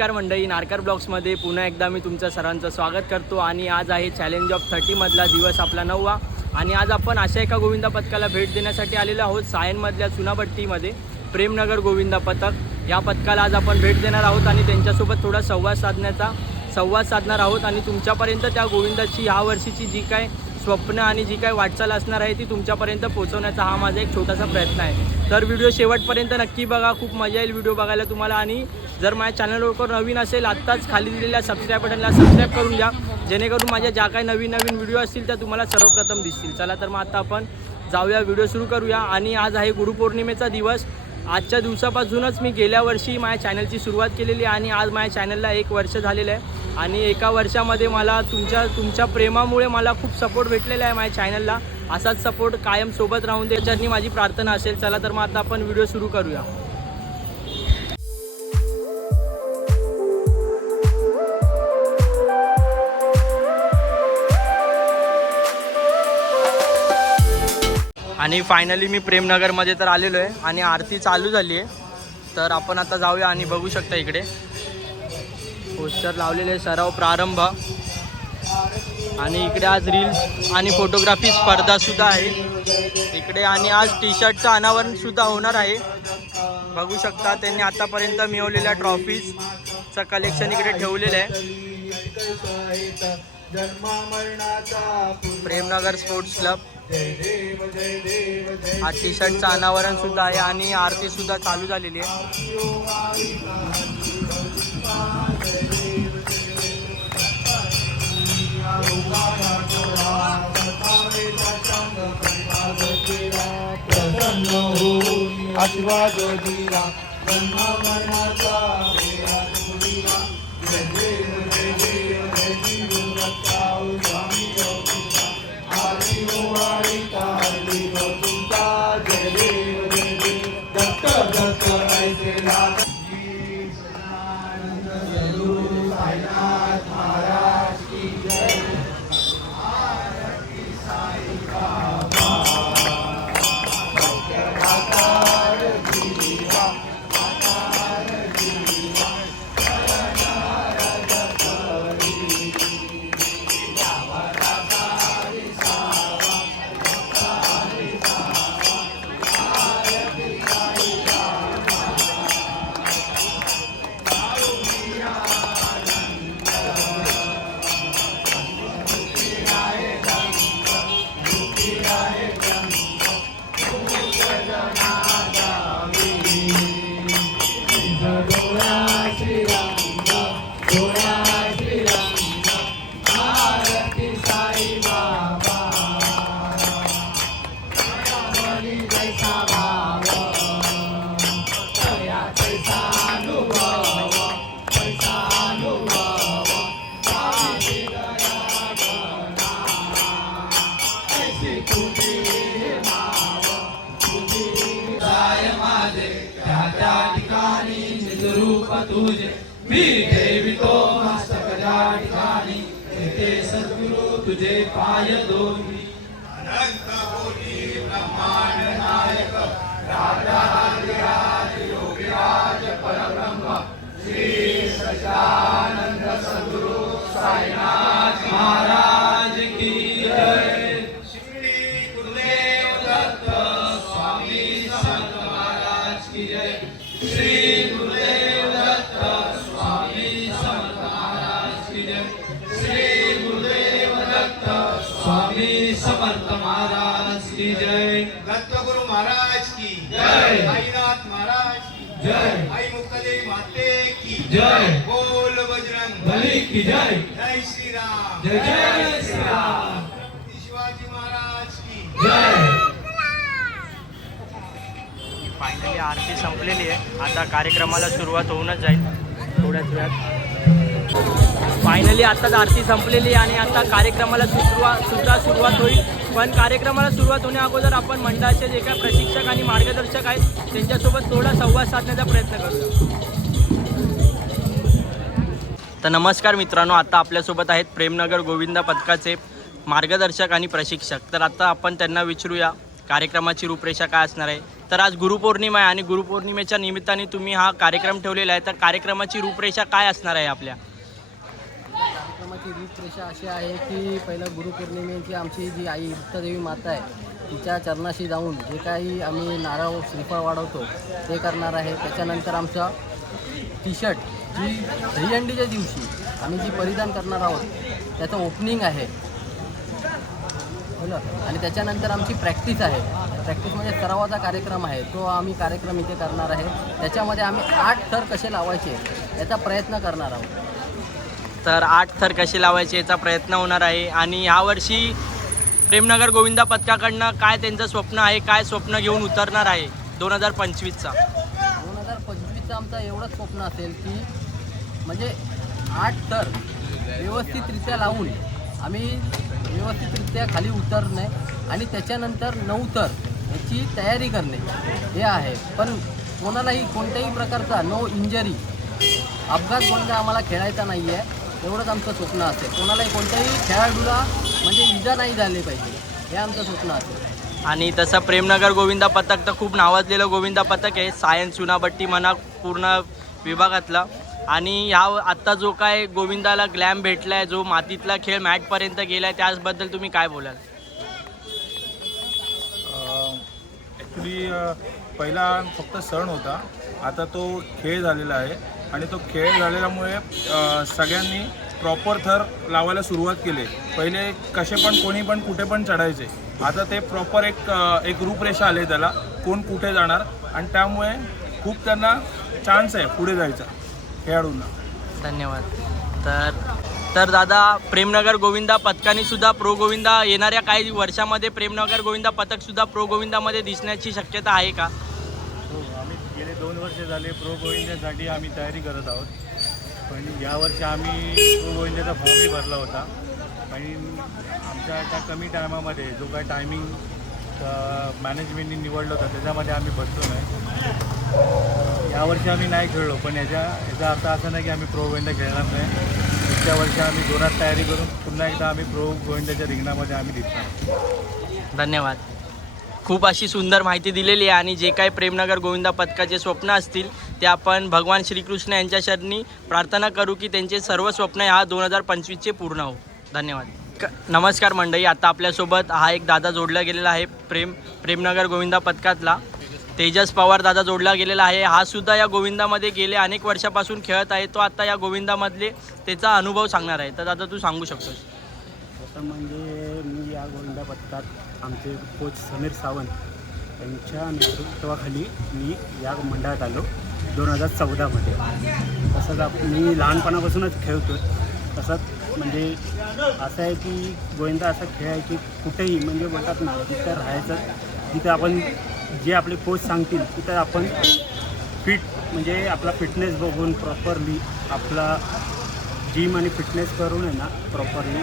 नमस्कार मंडळी नारकर ब्लॉग्समध्ये पुन्हा एकदा मी तुमचं सर्वांचं स्वागत करतो आणि आज आहे चॅलेंज ऑफ थर्टीमधला दिवस आपला नववा. आणि आज आपण अशा एका गोविंदा पथकाला भेट देण्यासाठी आलेलो आहोत सायनमधल्या चुनापट्टीमध्ये प्रेमनगर गोविंदा पथक. या पथकाला आज आपण भेट देणार आहोत आणि त्यांच्यासोबत थोडा संवाद साधण्याचा संवाद साधणार आहोत. आणि तुमच्यापर्यंत त्या गोविंदाची ह्या वर्षीची जी काय स्वप्न आणि जी काय वाटचाल असणार आहे ती तुमच्यापर्यंत पोहोचवण्याचा हा माझा एक छोटासा प्रयत्न आहे. तर व्हिडिओ शेवटपर्यंत नक्की बघा. खूप मजा येईल व्हिडिओ बघायला तुम्हाला. आणि जर माझ्या चॅनलवर नवीन असेल आत्ताच खाली दिलेल्या सबस्क्राईब बटनला सबस्क्राईब करून घ्या. जेणेकरून माझ्या ज्या काही नवीन नवीन व्हिडिओ असतील त्या तुम्हाला सर्वप्रथम दिसतील. चला तर मग आता आपण जाऊया व्हिडिओ सुरू करूया. आणि आज आहे गुरुपौर्णिमेचा दिवस. आजच्या दिवसापासूनच मी गेल्या वर्षी माझ्या चॅनलची सुरुवात केलेली आहे. आणि आज माझ्या चॅनलला एक वर्ष झालेलं आहे. आणि एका वर्षामध्ये मला तुमच्या तुमच्या प्रेमामुळे मला खूप सपोर्ट भेटलेला आहे माझ्या चॅनलला असाच सपोर्ट कायम सोबत राहून दे. त्याच्यानी माझी प्रार्थना असेल चला तर मग आता आपण व्हिडिओ सुरू करूया. आणि फायनली मी प्रेमनगरमध्ये तर आलेलो आहे आणि आरती चालू झाली आहे. तर आपण आता जाऊया आणि बघू शकता इकडे. पोस्टर लावलेले आहे, सराव प्रारंभ. आणि इकडे आज रील्स आणि फोटोग्राफी स्पर्धा सुद्धा आहे. इकडे आणि आज टी शर्टचं अनावरण सुद्धा होणार आहे. बघू शकता त्यांनी आतापर्यंत मिळवलेल्या ट्रॉफीजचं कलेक्शन इकडे ठेवलेलं आहे. प्रेमनगर स्पोर्ट्स क्लब हा टी शर्टचं अनावरण सुद्धा आहे आणि आरती सुद्धा चालू झालेली आहे. आशीर्वाद दिला जन्म मरणाचा पाय दोन्ही अनंत कोटी ब्रह्मांड नायक राजाधिराज योगिराज परब्रह्म श्री सच्चानंद सद्गुरु साईनाथ महाराज। की जय. दत्तगुरु महाराज की. जय. साईनाथ महाराज की. जय. आई मुक्तदेवी माते की. जय. बोल बजरंग बली. की जय. जय श्री राम जय जय श्री राम शिवाजी महाराज की. जय. फायनली आरती संपलेली आहे. आता कार्यक्रमाला सुरुवात होऊनच जाईल. थोड्याच वेळात. फायनली आत्ताच आरती संपलेली आणि आता कार्यक्रमाला सुरुवात सुद्धा सुरुवात होईल. पण कार्यक्रमाला सुरुवात होण्या अगोदर आपण मंडळाचे जे काही प्रशिक्षक आणि मार्गदर्शक आहेत त्यांच्यासोबत थोडा संवाद साधण्याचा प्रयत्न करूया. तर नमस्कार मित्रांनो आता आपल्यासोबत आहेत प्रेमनगर गोविंदा पथकाचे मार्गदर्शक आणि प्रशिक्षक. तर आता आपण त्यांना विचारूया कार्यक्रमाची रूपरेषा काय असणार आहे? तर आज गुरुपौर्णिमा आहे आणि गुरुपौर्णिमेच्या निमित्ताने तुम्ही हा कार्यक्रम ठेवलेला आहे. तर कार्यक्रमाची रूपरेषा काय असणार आहे आपल्या? कार्यक्रमाची रूपरेषा अशी आहे की पहिलं गुरुपौर्णिमेची आमची जी आई वृत्तदेवी माता आहे तिच्या चरणाशी जाऊन जे काही आम्ही नारळ श्रीफळ वाढवतो ते करणार आहे. त्याच्यानंतर आमचा टी शर्ट जी दहीहंडीच्या दिवशी आम्ही जी परिधान करणार आहोत त्याचं ओपनिंग आहे. बोला. आणि त्याच्यानंतर आमची प्रॅक्टिस आहे. प्रॅक्टिस म्हणजे सरावाचा कार्यक्रम आहे. तो आम्ही कार्यक्रम इथे करणार आहे. त्याच्यामध्ये आम्ही आठ थर कसे लावायचे याचा प्रयत्न करणार आहोत. तर आठ थर कसे लावायचे याचा प्रयत्न होणार आहे. आणि यावर्षी प्रेमनगर गोविंदा पथकाकडनं काय त्यांचं स्वप्न आहे काय स्वप्न घेऊन उतरणार आहे दोन हजार पंचवीसचा? दोन हजार पंचवीसचं आमचं एवढंच स्वप्न असेल की म्हणजे आठ तर व्यवस्थितरित्या लावून आम्ही व्यवस्थितरित्या खाली उतरणे आणि त्याच्यानंतर नऊ तर याची तयारी करणे हे आहे. पण कोणालाही कोणत्याही प्रकारचा नो इंजरी अपघात कोणता आम्हाला खेळायचा नाही आहे एवढंच आमचं स्वप्न असेल कोणालाही कोणत्याही खेळाडूला म्हणजे इजा नाही झाली पाहिजे. हे आमचं स्वप्न असेल आणि तसं प्रेमनगर गोविंदा पथक तर खूप नावाजलेलं गोविंदा पथक आहे. सायन्स चुनाभट्टी म्हणा पूर्ण विभागातला. आणि ह्या आत्ता जो काय गोविंदाला ग्लॅम भेटला आहे जो मातीतला खेळ मॅटपर्यंत गेला आहे त्याचबद्दल तुम्ही काय बोलाल? ॲक्च्युली पहिला फक्त सण होता. आता तो खेळ झालेला आहे. आणि तो खेळ झालेल्यामुळे सगळ्यांनी प्रॉपर थर लावायला सुरुवात केली. पहिले कसे पण कोणी पण कुठे पण चढायचे. आता ते प्रॉपर एक एक रूपरेषा आली त्याला कोण कुठे जाणार. आणि त्यामुळे खूप त्यांना चान्स आहे पुढे जायचा खेळाडूंना. धन्यवाद. तर तर दादा प्रेमनगर गोविंदा पथकाने सुद्धा प्रो गोविंदा येणाऱ्या काही वर्षामध्ये प्रेमनगर गोविंदा पथक सुद्धा प्रो गोविंदामध्ये दिसण्याची शक्यता आहे का? वर्ष झाले प्रो गोविंद्यासाठी आम्ही तयारी करत आहोत. पण यावर्षी आम्ही प्रो गोविंद्याचा फॉर्मही भरला होता. आणि आमच्या त्या कमी टायमामध्ये जो काय टायमिंग मॅनेजमेंटनी निवडलं होतं त्याच्यामध्ये आम्ही बसलो नाही. यावर्षी आम्ही नाही खेळलो पण याच्या याचा अर्थ असा नाही की आम्ही प्रो गोविंदा खेळणार नाही. पुढच्या वर्षी आम्ही जोरात तयारी करून पुन्हा एकदा आम्ही प्रो गोविंदाच्या रिंगणामध्ये आम्ही दिसणार धन्यवाद. खूप अशी सुंदर माहिती दिलेली आहे आणि जे काही प्रेमनगर गोविंदा पथकाचे स्वप्न असतील ते आपण भगवान श्रीकृष्ण यांच्या शरणी प्रार्थना करू की त्यांचे सर्व स्वप्न ह्या दोन हजार पंचवीसचे पूर्ण हो धन्यवाद. क नमस्कार मंडळी आता आपल्यासोबत हा एक दादा जोडला गेलेला आहे प्रेम प्रेमनगर गोविंदा पथकातला. तेजस पवार दादा जोडला गेलेला आहे. हा सुद्धा या गोविंदामध्ये गेले अनेक वर्षापासून खेळत आहे. तो आता या गोविंदामधले त्याचा अनुभव सांगणार आहे. तर दादा तू सांगू शकतोस. तसं म्हणजे मी या गोविंदा पथकात आमचे कोच समीर सावंत यांच्या नेतृत्वाखाली मी या मंडळात आलो दोन हजार चौदामध्ये. तसंच आप मी लहानपणापासूनच खेळतो तसंच म्हणजे असं आहे की गोविंदा असा खेळ आहे की कुठेही म्हणजे बोलतात ना तिथं राहायचं तिथं आपण जे आपले कोच सांगतील तिथं आपण फिट म्हणजे आपला फिटनेस बघून प्रॉपरली आपला जिम आणि फिटनेस करून आहे ना प्रॉपरली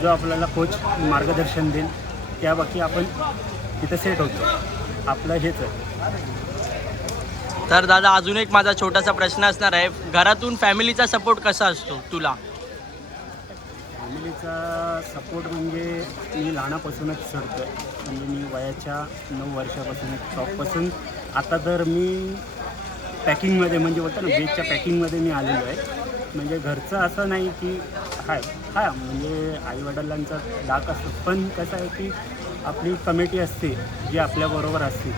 जो आपल्याला कोच मार्गदर्शन देईल. त्या बाकी आपण तिथं सेट होतो. आपलं हेच आहे. तर दादा अजून एक माझा छोटासा प्रश्न असणार आहे. घरातून फॅमिलीचा सपोर्ट कसा असतो तुला? फॅमिलीचा सपोर्ट म्हणजे मी लहानापासूनच सरतो म्हणजे मी वयाच्या नऊ वर्षापासून टॉपपासून आता तर मी पॅकिंगमध्ये म्हणजे बोलतो ना बेजच्या पॅकिंगमध्ये मी आलेलो आहे. म्हणजे घरचं असं नाही की हाय हा म्हणजे आईवडिलांचा डाक असतो. पण कसं आहे की आपली कमिटी असते जी आपल्याबरोबर असते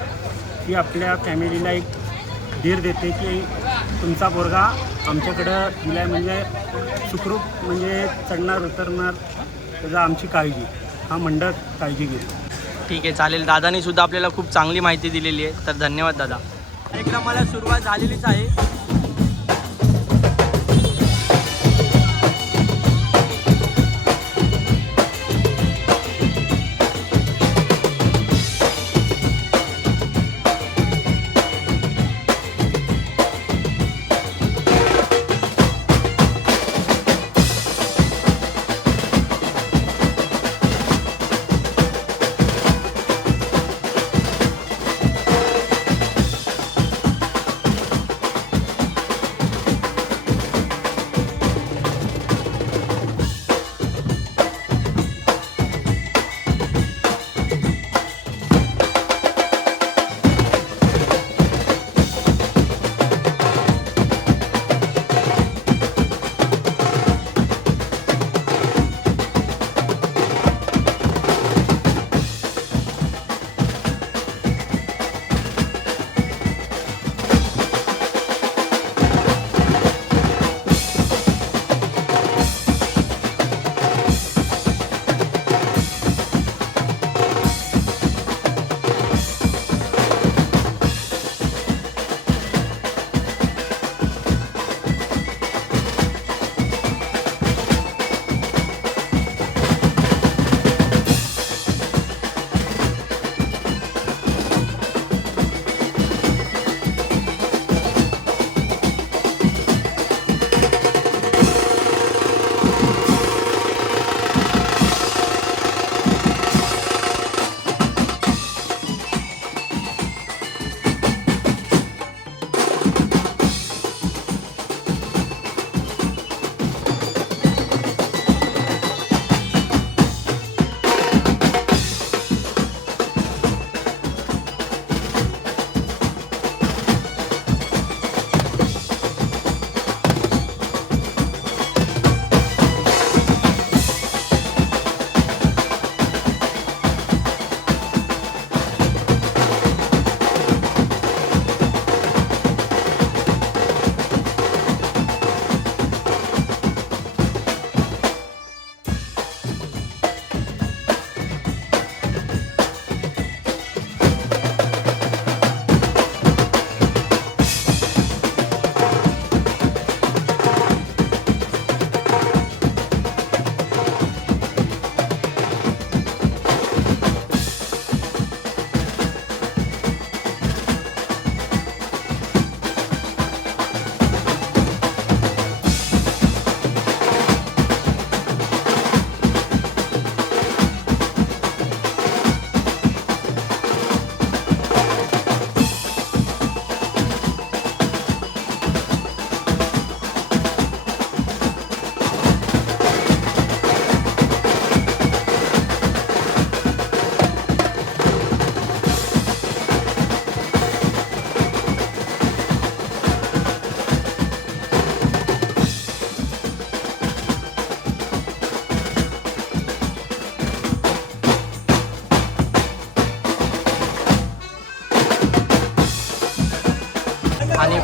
ती आपल्या फॅमिलीला एक धीर देते की तुमचा पोरगा आमच्याकडं दिला आहे म्हणजे सुखरूप म्हणजे चढणार उतरणार त्याचा आमची काळजी हा मंडळ काळजी घेतो ठीक आहे चालेल. दादानी सुद्धा आपल्याला खूप चांगली माहिती दिलेली आहे. तर धन्यवाद दादा. कार्यक्रमाला सुरुवात झालेलीच आहे.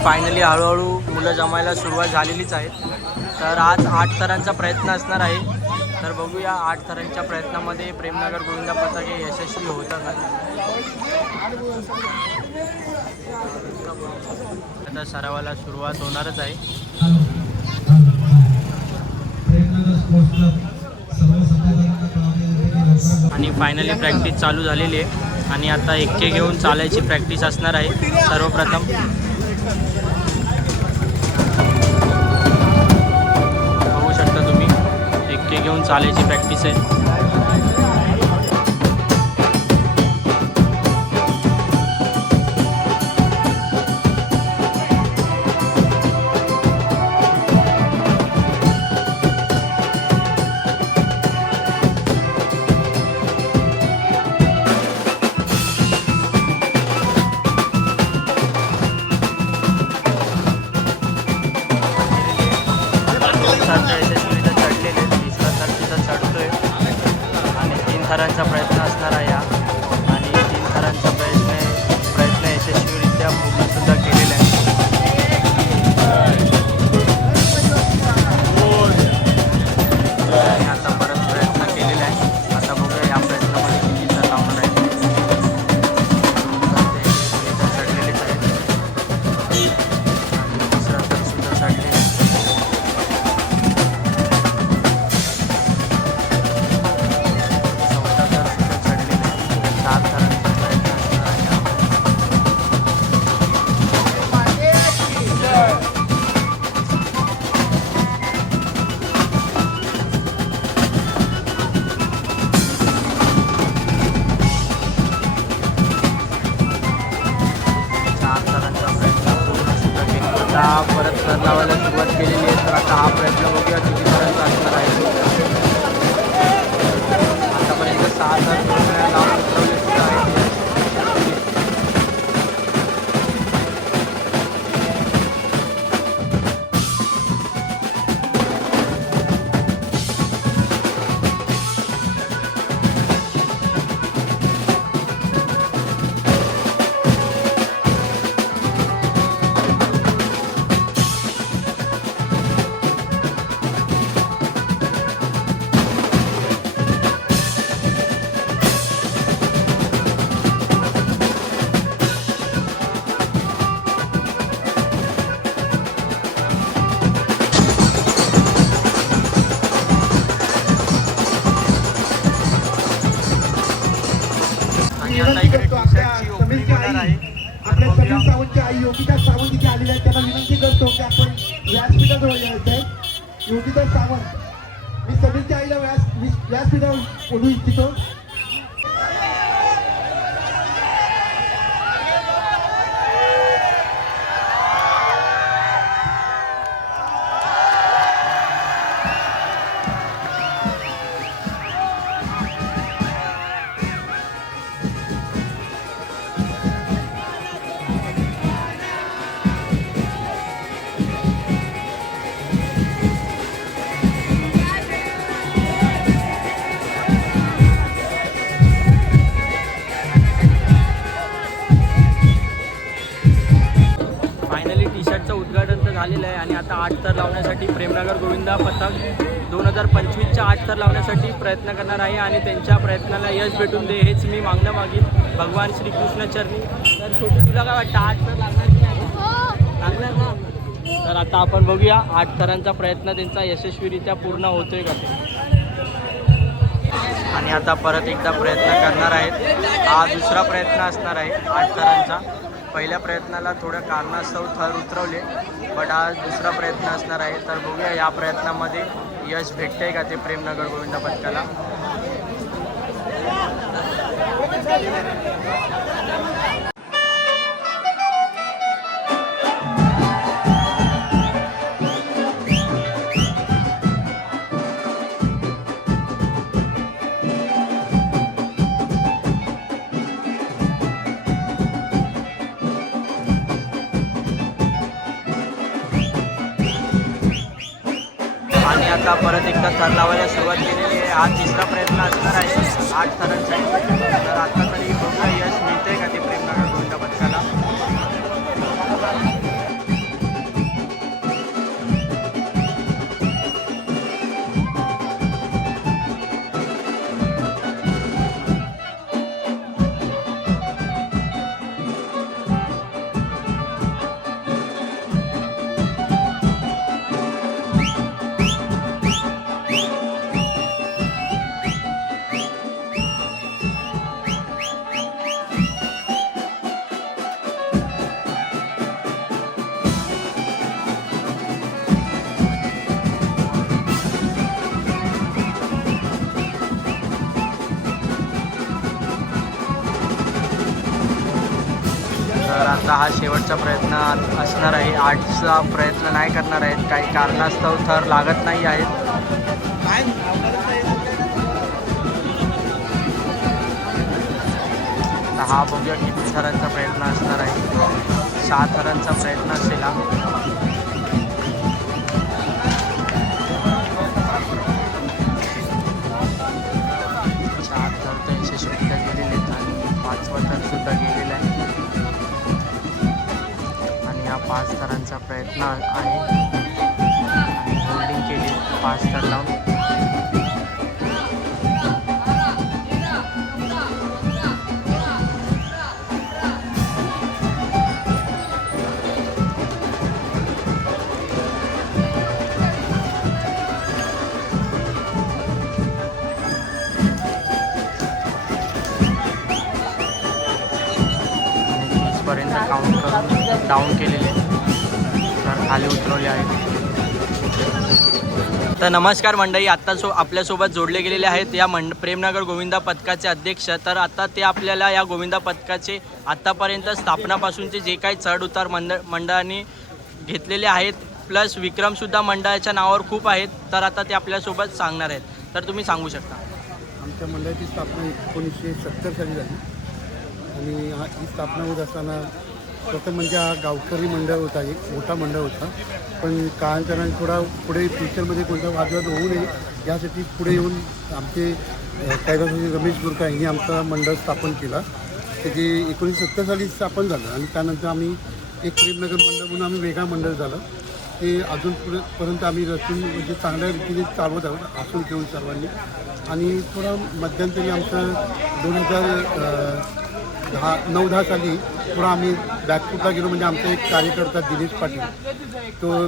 फायनली हळूहळू मुलं जमायला सुरुवात झालेलीच आहे. तर आज आठ थरांचा प्रयत्न असणार आहे. तर बघूया आठ थरांच्या प्रयत्नामध्ये प्रेमनगर गोविंदा पथके यशस्वी होतात आता सरावाला सुरुवात होणारच आहे. आणि फायनली प्रॅक्टिस चालू झालेली आहे. आणि आता एकटे घेऊन चालायची प्रॅक्टिस असणार आहे. सर्वप्रथम चालायची प्रॅक्टिस आहे. प्रयत्न करणार आहे आणि त्यांच्या प्रयत्नाला यश भेटून दे हेच मी मागणं मागीन भगवान श्रीकृष्ण चरणी. तर छोटी तुला काय वाटतं आठ तर लागणार नाही? लागणार ना? तर आता आपण बघूया आठ थरांचा प्रयत्न त्यांचा यशस्वीरित्या पूर्ण होतोय का ते. आणि आता परत एकदा प्रयत्न करणार आहेत. हा दुसरा प्रयत्न असणार आहे आठ थरांचा पहिल्या प्रयत्नाला थोड्या कारणास्तव थर उतरवले बट हा दुसरा प्रयत्न असणार आहे. तर बघूया या प्रयत्नामध्ये यश भेटतंय का ते प्रेमनगर गोविंदा पथकाला? परत थर लावायला सुरुवात केलेली आहे. हा तिसरा प्रयत्न असणार आहे. आठ थरांसाठी आठचा प्रयत्न नाही करणार आहेत. काही कारणास्तव थर लागत नाही आहेत. दहा हा बघूया किती थरांचा प्रयत्न असणार आहे. सहा थरांचा प्रयत्न असेल हा. थर तर यशस्वीरित्या गेलेले आहेत आणि पाचवा थर सुद्धा गेलेला आहे. आणि हा पाच थरांचा प्रयत्न आहे. आणि होल्डिंग केली पाच थर लावून पर्यंत काउंट करून डाऊन केलेले तर खाली उतरवले आहेत. तर नमस्कार मंडळी आत्ता सो आपल्यासोबत जोडले गेलेले आहेत या मंड प्रेमनगर गोविंदा पथकाचे अध्यक्ष. तर आता ते आपल्याला या गोविंदा पथकाचे आत्तापर्यंत स्थापनापासूनचे जे काही चढ उतार मंडळ मंडळाने घेतलेले आहेत प्लस विक्रमसुद्धा मंडळाच्या नावावर खूप आहेत. तर आता ते आपल्यासोबत सांगणार आहेत. तर तुम्ही सांगू शकता. आमच्या मंडळाची स्थापना एकोणीसशे सत्तर साली झाली. आणि हा ही स्थापना होत असताना प्रथम म्हणजे हा गावकरी मंडळ होता एक मोठा मंडळ होता. पण काळांतराने थोडा पुढे फ्युचरमध्ये कोणता वादवाद होऊ नये यासाठी पुढे येऊन आमचे अ, रमेश गुरका यांनी आमचा मंडळ स्थापन केला. ते एकोणीसशे सत्तर साली स्थापन झालं आणि त्यानंतर आम्ही एक प्रेमनगर मंडळ म्हणून आम्ही वेगळा मंडळ झालं. ते अजून पुढेपर्यंत आम्ही रचून म्हणजे चांगल्या रीतीने चालवत आहोत हसून खेळून सर्वांनी. आणि थोडा मध्यंतरी आमचं दोन हजार दहा नऊ दहा साली पुन्हा आम्ही बॅकफूटला गेलो म्हणजे आमचा एक कार्यकर्ता दिनेश पाटील. तो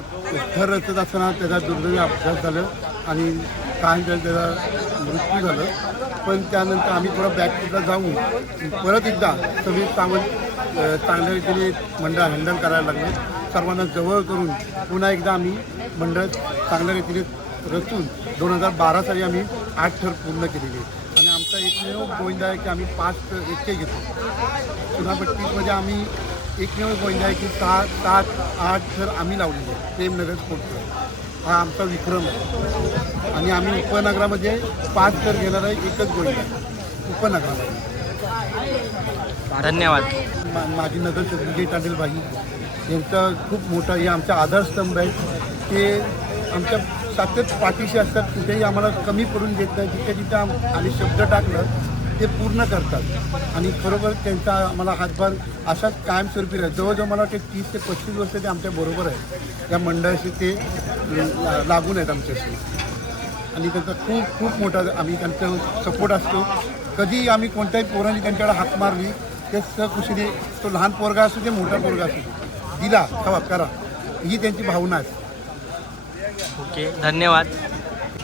थर रचत असताना त्याचा दुर्दैवी अपघात झालं आणि काय त्याचा मृत्यू झालं. पण त्यानंतर आम्ही थोडं बॅकफूटला जाऊन परत एकदा सगळी चांगलं चांगल्या रीतीने मंडळ हँडल करायला लागले. सर्वांना जवळ करून पुन्हा एकदा आम्ही मंडळ चांगल्या रीतीने रचून दोन हजार बारा साली आम्ही आठ थर पूर्ण केलेली आमचा एकमेव गोविंदा आहे की आम्ही पाच इतके घेतो. चुनापट्टीमध्ये आम्ही एकमेव गोविंदा आहे की सहा सात आठ थर आम्ही लावलेले आहेत प्रेमनगर स्पोर्ट हा आमचा विक्रम आहे. आणि आम्ही उपनगरामध्ये पाच थर घेणारा एकच गोविंदा आहे उपनगरामध्ये. धन्यवाद. मा माझी नगर विजय तांडेलबाई यांचा खूप मोठा हे आमचा आधारस्तंभ आहे. ते आमच्या सातत्य पाठीशी असतात कुठेही आम्हाला कमी पडून देत नाही. जिथे जिथे आम्ही आणि शब्द टाकलं ते पूर्ण करतात. आणि खरोखर त्यांचा आम्हाला हातभार असाच कायमस्वरूपी राहत जवळजवळ मला वाटते तीस ते पस्तीस वर्ष ते आमच्या बरोबर आहेत. या मंडळाशी ते लागून आहेत आमच्याशी. आणि त्यांचा खूप खूप मोठा आम्ही त्यांचा सपोर्ट असतो. कधी आम्ही कोणत्याही पोरांनी त्यांच्याकडे हाक मारली ते सकुशीने तो लहान पोरगा असू दे मोठा पोरगा असू दिला खावा करा. ही त्यांची भावना आहे. ओके धन्यवाद.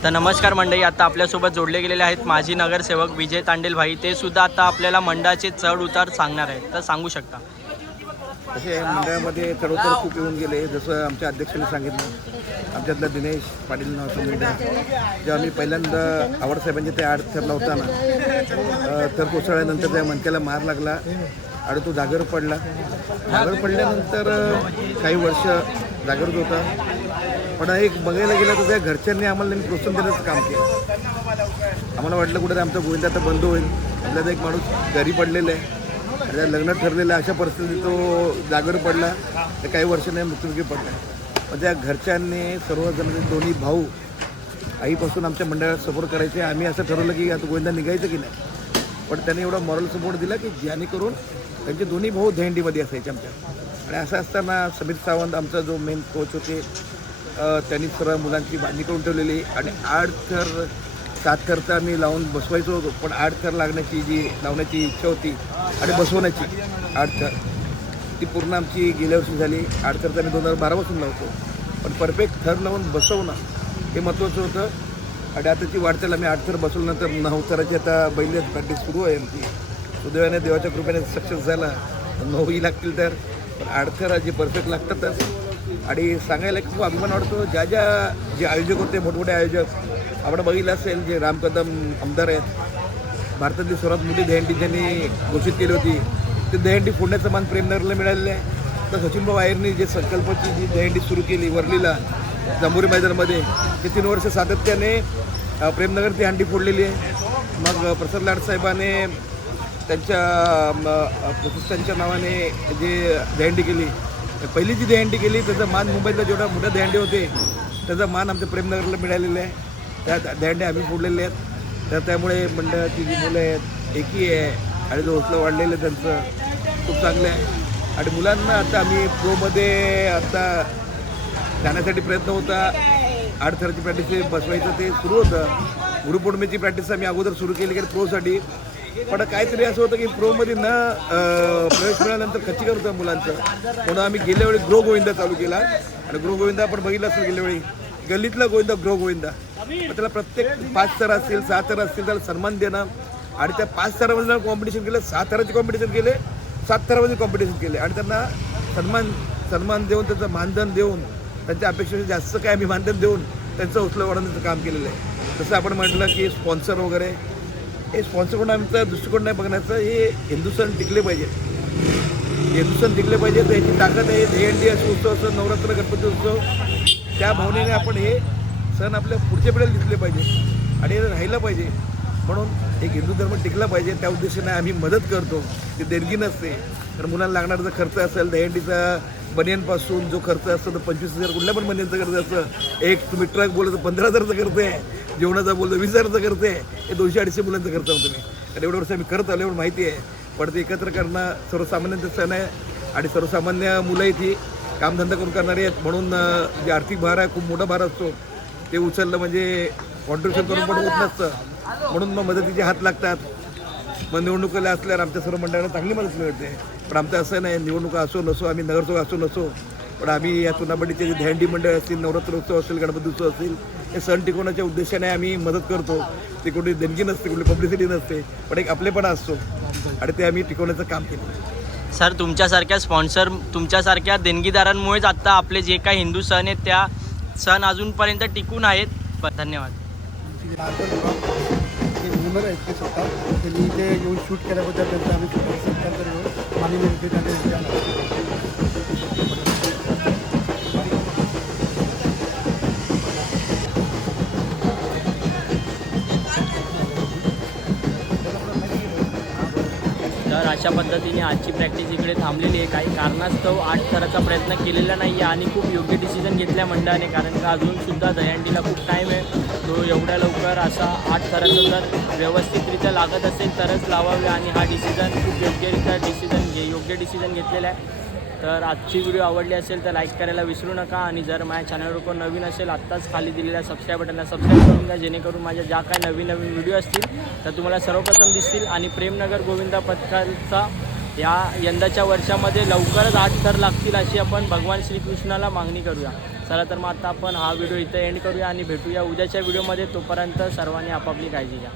तर नमस्कार मंडळी आता आपल्यासोबत जोडले गेलेले आहेत माजी नगरसेवक विजय तांडेल भाई ते सुद्धा आता आपल्याला मंडळाचे चढ उतार सांगणार आहेत. तर सांगू शकता? तसे मंडळामध्ये चढउतार खूप येऊन गेले. जसं आमच्या अध्यक्षांनी सांगितलं आमच्यातला दिनेश पाटील नावाचा मुलगा जेव्हा आम्ही पहिल्यांदा आवडसाहेबांचे ते आड ठरला होता ना तर कोसळल्यानंतर त्या मणक्याला मार लागला आणि तो जागर पडला. जागर पडल्यानंतर काही वर्ष जागृत होता. पण एक बघायला गेलं तर त्या घरच्यांनी आम्हाला नेहमी प्रोत्साहन देण्याचं काम केलं. आम्हाला वाटलं कुठे आमचा गोविंदा आता बंद होईल. आपल्याला एक माणूस घरी पडलेला आहे. त्या लग्न ठरलेलं अशा परिस्थितीत तो जागर पडला. तर काही वर्षाने मृत्युमुखी पडला. पण त्या घरच्यांनी सर्वजण दोन्ही भाऊ आईपासून आमच्या मंडळात सपोर्ट करायचे. आम्ही असं ठरवलं की आता गोविंदा निघायचं की नाही. पण त्यांनी एवढा मॉरल सपोर्ट दिला की जेणेकरून त्यांचे दोन्ही भाऊ दहंडीमध्ये असायचे आमच्या आणि असं असताना समीर सावंत आमचा जो मेन कोच होते त्यांनी सर्व मुलांची बांधणी करून ठेवलेली आणि आठ थर सात थर तर आम्ही लावून बसवायचो होतो. पण आठ थर लागण्याची जी लावण्याची इच्छा होती आणि बसवण्याची आठ थर ती पूर्ण आमची गेल्या वर्षी झाली. आठ थर तर आम्ही दोन हजार बारापासून लावतो. पण परफेक्ट थर लावून बसवणं हे महत्त्वाचं होतं. आणि आताची वाढत्याला आम्ही आठ थर बसवल्यानंतर नऊ थराची आता बैल प्रॅक्टिस सुरू आहे आमची. सुदैवाने देवाच्या कृपेने सक्सेस झाला. नऊही लागतील तर. पण आठ थर जे परफेक्ट लागतातच. आणि सांगायला खूप अभिमान वाटतो. ज्या ज्या जे आयोजक होते मोठमोठे आयोजक आपण बघितलं असेल जे राम कदम आमदार आहेत. भारतातली सर्वात मोठी दहंडी ज्यांनी घोषित केली होती ते दहंडी फोडण्याचं मान प्रेमनगरला मिळालेलं आहे. तर सचिनभाऊ आयरनी जे संकल्पाची जी दहंडी सुरू केली वरलीला जांभुरी मैदानमध्ये ते तीन वर्ष सातत्याने प्रेमनगर ती हंडी फोडलेली आहे. मग प्रसाद लाड साहेबाने त्यांच्या म, नावाने जे दहंडी केली पहिली जी दहंडी केली त्याचा मान मुंबईतला जेवढा मोठा दहंडी होते त्याचा मान आमच्या प्रेमनगरला मिळालेला आहे. त्या दहंड्या आम्ही फोडलेल्या आहेत. तर त्यामुळे मंडळाची जी मुलं आहेत एकी आहे आणि जो हौसलं वाढलेलं आहे त्यांचं खूप चांगलं आहे. आणि मुलांना आता आम्ही प्रोमध्ये आता जाण्यासाठी प्रयत्न होता. आठ थराची प्रॅक्टिस बसवायचं ते सुरू होतं. गुरुपौर्णिमेची प्रॅक्टिस आम्ही अगोदर सुरू केली की प्रोसाठी पण काहीतरी असं होतं की प्रोमध्ये न प्रवेश मिळाल्यानंतर खच्चीकर होतं मुलांचं. म्हणून आम्ही गेल्या वेळी ग्रो गोविंदा चालू केला. आणि ग्रो गोविंदा आपण बघितलं असेल गेल्या वेळी गल्लीतला गोविंदा ग्रो गोविंदा. मग त्याला प्रत्येक पाच सर असतील सहा थर असतील त्याला सन्मान देणं. आणि त्या पाच सरामध्ये कॉम्पिटिशन केलं सहा थराचे कॉम्पिटिशन केले सात थरामध्ये कॉम्पिटिशन केले. आणि त्यांना सन्मान सन्मान देऊन त्यांचं मानधन देऊन त्यांच्या अपेक्षेपेक्षा जास्त काय आम्ही मानधन देऊन त्यांचं उचलं वाढवण्याचं काम केलेलं आहे. जसं आपण म्हटलं की स्पॉन्सर वगैरे हो हे स्पॉन्सरकडून आमचा? दृष्टिकोन नाही बघण्याचं. हे हिंदुस्थान टिकले पाहिजे. हिंदुस्थान टिकले पाहिजे तर याची ताकद आहे. दहीहंडी असो उत्सव असो नवरात्र गणपती उत्सव त्या भावनेने आपण हे सण आपल्या पुढच्या पिढीला दिसले पाहिजे आणि राहिलं पाहिजे. म्हणून एक हिंदू धर्म टिकला पाहिजे. त्या उद्देशाने आम्ही मदत करतो. ती देणगी नसते. तर मुलांना लागणारा जर खर्च असेल दहीहंडीचा बनियनपासून जो खर्च असतो तो पंचवीस हजार कुठल्या पण बनियनचा खर्च असतं. एक तुम्ही ट्रक बोलतो पंधरा हजारचं करते जेवणाचा बोलतो वीस हजारचं करते हे दोनशे अडीचशे मुलांचं खर्च होतो मी आणि एवढं वर्ष आम्ही करत आलो एवढं माहिती आहे. पण ते एकत्र करणं सर्वसामान्यांचा सण आहे. आणि सर्वसामान्य मुलं ती कामधंदा करून करणारी आहेत. म्हणून जे आर्थिक भार आहे खूप मोठा भार असतो. ते उचललं म्हणजे कॉन्ट्रीब्युशन करून पण होत नसतं. म्हणून मग मदतीचे हात लागतात. मग निवडणुकीला असल्यावर आमच्या सर्व मंडळाला चांगली मदत मिळते. पण आमचं असं नाही निवडणुका असो नसो आम्ही नगरसेवक असो नसो पण आम्ही या चुनाबंडीचे जे दहंडी मंडळ असतील नवरात्र उत्सव असेल गणपती उत्सव असतील हे सण टिकवण्याच्या उद्देशाने आम्ही मदत करतो. ते कुठली देणगी नसते कुठली पब्लिसिटी नसते पण एक आपलेपणा असतो. आणि ते आम्ही टिकवण्याचं काम केलं. सर तुमच्यासारख्या स्पॉन्सर तुमच्यासारख्या देणगीदारांमुळेच आत्ता आपले जे काही हिंदू सण आहेत त्या सण अजूनपर्यंत टिकून आहेत. धन्यवाद. ते मेंबर आहेत ते स्वतः. त्यांनी इथे येऊन शूट केल्याबद्दल त्यांचा आम्ही तर अशा पद्धतीने आजची प्रॅक्टिस इकडे थांबलेली आहे. काही कारणास्तव आठ थराचा प्रयत्न केलेला नाही आहे आणि खूप योग्य डिसिजन घेतल्या मंडळाने कारण का अजूनसुद्धा दहीहंडीला खूप टाईम आहे. तो एवढ्या लवकर असा आठ खरंच जर व्यवस्थितरित्या लागत असेल तरच लावावे आणि हा डिसिजन खूप योग्यरित्या डिसिजन घे योग्य डिसिजन घेतलेला आहे. तर आजची व्हिडिओ आवडली असेल तर लाईक करायला विसरू नका आणि जर माझ्या चॅनलवर कोण नवीन असेल आत्ताच खाली दिलेल्या सबस्क्राईब बटनला सबस्क्राईब करून द्या जेणेकरून माझ्या ज्या काही नवीन नवीन व्हिडिओ असतील तर तुम्हाला सर्वप्रथम दिसतील. आणि प्रेमनगर गोविंदा पथकाचा या यंदाच्या वर्षामध्ये लवकरच आठ थर लागतील अशी आपण भगवान श्रीकृष्णाला मागणी करूया. चला तर मग आता आपण हा व्हिडिओ इथं एंड करूया आणि भेटूया उद्याच्या व्हिडिओमध्ये. तोपर्यंत सर्वांनी आपापली काळजी घ्या.